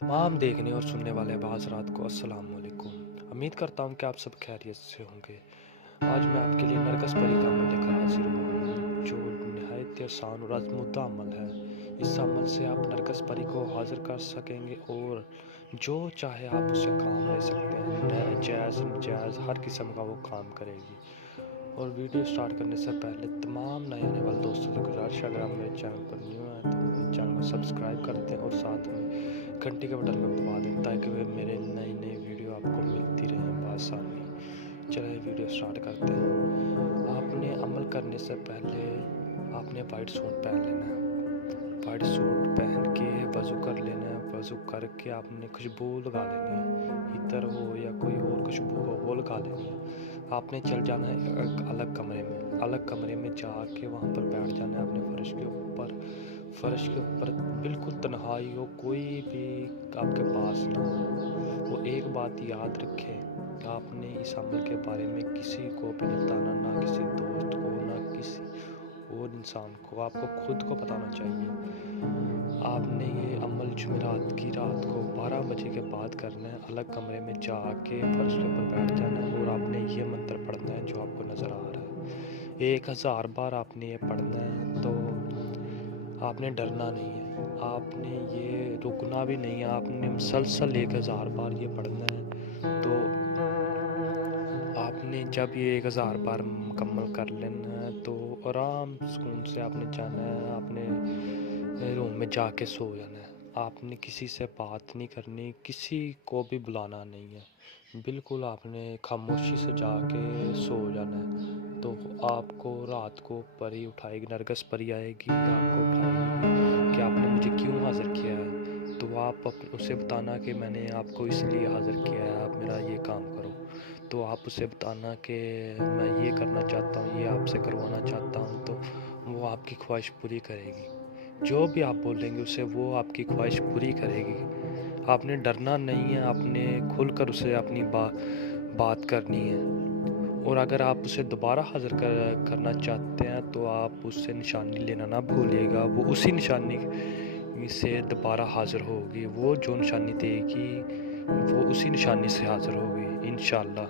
तमाम देखने और सुनने वाले बाज़रात को अस्सलाम वालेकुम। उम्मीद करता हूँ कि आप सब खैरियत से होंगे। आज मैं आपके लिए नरगिस परी का अमल लेकर हाजिर हुआ हूँ, जो निहायत आसान और आज़मूदा अमल है। इस अमल से आप नरगिस परी को हाजिर कर सकेंगे और जो चाहे आप उससे काम ले सकते हैं। जायज़ नाजायज़ हर किस्म का वो काम करेगी। और वीडियो स्टार्ट करने से पहले तमाम नए आने वाले दोस्तों से गुजारिश है, अगर आप मेरे चैनल पर न्यू हैं तो मेरे चैनल को सब्सक्राइब कर दें और साथ में घंटी के बटन को दबा दें ताकि वे मेरे नई नई वीडियो आपको मिलती रहें बआसानी। चलिए वीडियो स्टार्ट करते हैं। आपने अमल करने से पहले आपने वाइट सूट पहन लेना है। वाइट सूट पहन के वज़ू कर लेना है। वज़ू करके आपने खुशबू लगा लेनी है, इत्र हो या कोई और खुशबू हो वो लगा लेनी है। आपने चल जाना है एक अलग कमरे में जाके वहाँ पर बैठ जाना है अपने फ़र्श के ऊपर बिल्कुल तन्हाई हो, कोई भी आपके पास ना हो। वो एक बात याद रखें, आपने इस अमल के बारे में किसी को भी नहीं बताना, ना किसी दोस्त को, ना किसी और इंसान को, आपको खुद को बताना चाहिए। आपने ये अमल जुमेरात की रात को 12 बजे के बाद करना है। अलग कमरे में जाके फर्श के ऊपर बैठ जाना है और आपने ये मंत्र पढ़ना है जो आपको नज़र आ रहा है। 1000 बार आपने ये पढ़ना है। तो आपने डरना नहीं है, आपने ये रुकना भी नहीं है, आपने मुसलसल 1000 बार ये पढ़ना है। तो आपने जब ये 1000 बार मुकम्मल कर लेना है तो आराम सुकून से आपने जाना है, आपने रूम में जाके सो जाना है। आपने किसी से बात नहीं करनी, किसी को भी बुलाना नहीं है, बिल्कुल आपने खामोशी से जाके सो जाना है। तो आपको रात को परी उठाएगी, नरगिस परी आएगी, आपको उठाएगी कि आपने मुझे क्यों हाज़िर किया है। तो आप उसे बताना कि मैंने आपको इसलिए हाज़िर किया है, आप मेरा ये काम करो। तो आप उसे बताना कि मैं ये करना चाहता हूँ, ये आपसे करवाना चाहता हूँ। तो वो आपकी ख्वाहिश पूरी करेगी। जो भी आप बोलेंगे उसे वो आपकी ख्वाहिश पूरी करेगी। आपने डरना नहीं है, आपने खुलकर उसे अपनी बात करनी है। और अगर आप उसे दोबारा हाज़िर करना चाहते हैं तो आप उससे निशानी लेना ना भूलिएगा। वो उसी निशानी से दोबारा हाज़िर होगी। वो जो निशानी देगी वो उसी निशानी से हाज़िर होगी इंशाअल्लाह।